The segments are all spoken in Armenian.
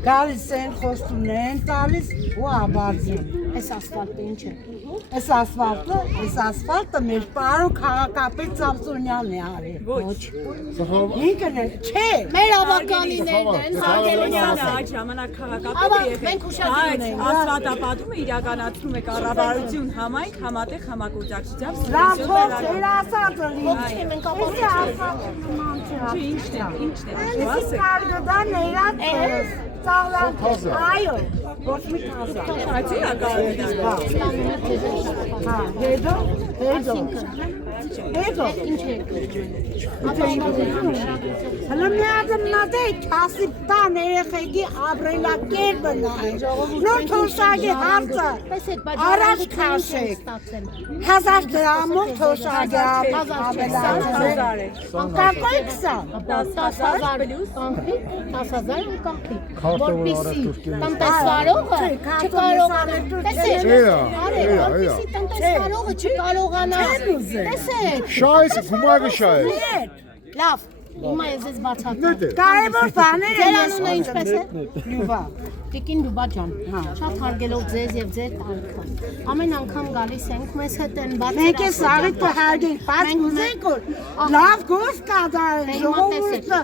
Գալիս են խոստումներ են տալիս ու աբարձում։ Այս ասֆալտը ինչ է։ Այս ասֆալտը մեր պարոն քաղաքապետ Սամսոնյանն է արել։ Ոչ։ Ինքն է, չէ։ Մեր ավականիներն են, Սարգսյանը այդ ժամանակ քաղաքապետը մենք ուշադրում ենք։ ասֆալտապատումը իրականացնում է կառավարություն համայնք համատեղ համագործակցությամբ։ Լավ խոսք էր ասածը Ողջույն մենք Ինչն է։ Էսի կարգդան էրատ ծաղլան այո, ոչ մի կազա։ Այցինա կարելի։ Հետո ինչ է։ հլը մի ադմ նադեի կասի տան երեխեքի ապրելակերպը նայ, նոր թոշագի հարցը առաջ կաշեք, 1000 դրամով թոշագի ապրելակերպը, կակոյ 10,000 կանխի, որպիսի տնտեսվարողը չկարողանա, որպիսի տնտեսվարողը չկարողանա, տեսեք, Շայս, գումարը շայս։ լավ, հիմա ես ես բացատրեմ, կարևոր բաներ ձեր անունը ինչպես է, լյուվա, Տիկին Լյուբա ջան, շատ հարգելով ձեզ եւ ձեր տարիքը, ամեն անգամ գալիս ենք, մեզ հետ են մենք է սաղիթը հարգենք, բայց ուզենք որ լավ գոս կադարեն, ժողովուրդը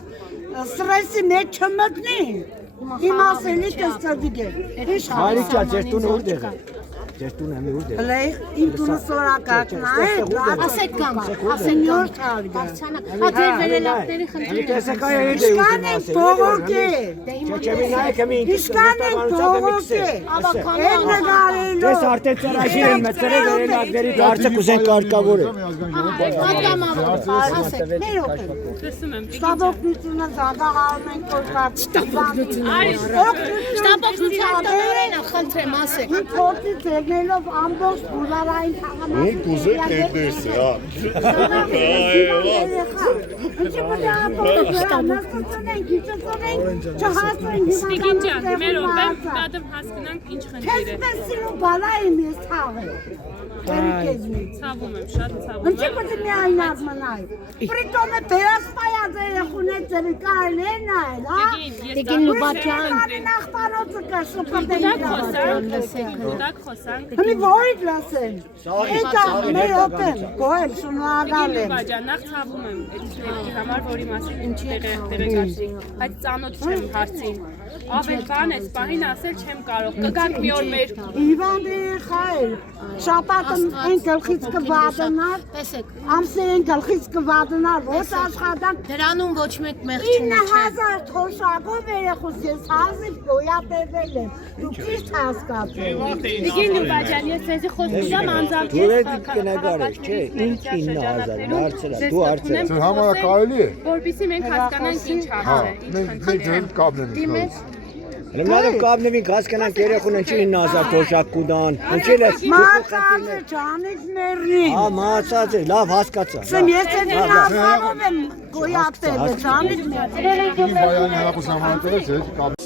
սրեսի մեջ չմտնի, իմ ասելի կստադիկ է, Հարիքա, ձեր տունը ուր է։ Ձեր տունը մի ուր է։ հլե իմ տունը սորակակն է, ասեք կամ, նոր թարգը, հա ձեր վերելակների խնդիրը, Իշկան ենք բողոք է, Իշկան ենք բողոք է, են նգարելով, Ես արդեն ծրագիր եմ մտցրել վերելակների դարձը կուզեն կարգավոր է։ ասեք, մեր օգն, շտաբօգնությունը զանդաղարում ենք կորկատ, շտապօգնության տնօրենը խնդրեմ ասեք, իմ փորձից եղնելով ամբողջ բուլարային թաղամասի Ինչ կուզեք ներդերսը, հա։ Ինչի պետք է ապօգնենք, գիծոնենք, չհասնենք Տիկին ջան, մեր օպեմ դադեմ հասկանանք ինչ խնդիր է։ Քեզ սիրո բալա եմ ես թաղել։ Ցավում եմ, շատ ցավում Ինչի պետք է միայնակ մնալ։ Պրիտոմ է դերասպայած երախուներ ձեր կարելի է նայել, հա։ Տիկին Լյուբա ջան, Նախբանոցը կա շփոթել։ Դուք խոսանք։ Հնի որից լասեն։ Էկա մեր օպեն, գոհել շնորհակալ եմ։ Բաջան, նախ ցավում եմ այդ դեպքի համար, որի մասին տեղեկացրիք, բայց ծանոթ չեմ հարցին։ Ավել բան է, սպահին ասել չեմ կարող։ Կգանք մի օր մեր Իվան երեխա էր։ Շաբաթը են գլխից կվադնար, տեսեք, ամսեր են գլխից կվադնար, ոչ աշխատանք։ դրանում ոչ մեկ մեղք չունի, 9000 թոշակով երեխուս ես հազիվ գոյատևել եմ։ Դու ճիշտ հասկացել։ Տիկին Լյուբաջան, ես ձեզի խոսք ուզամ անձամբ Դու եք կնագարեք, չէ, ինչ 9000 դարձել, դու արծել։ Ձեր համարը կարելի է։ որպեսզի մենք հասկանանք ինչ հարց է, ինչ Մենք ձեր կապն ենք։ Լավ կապնվինք հասկանանք երեխուն ինչի 9000 թոշակ կուտան։ Ինչի՞ է։ Մացածը ճանից մեռնի։ Հա, մացած է, լավ հասկացա։ Սեմ ես էլ նախանով եմ գոյատել, ճանից մեռնի։ Իմ բայանի հապուս համանտել է, ձեր կապ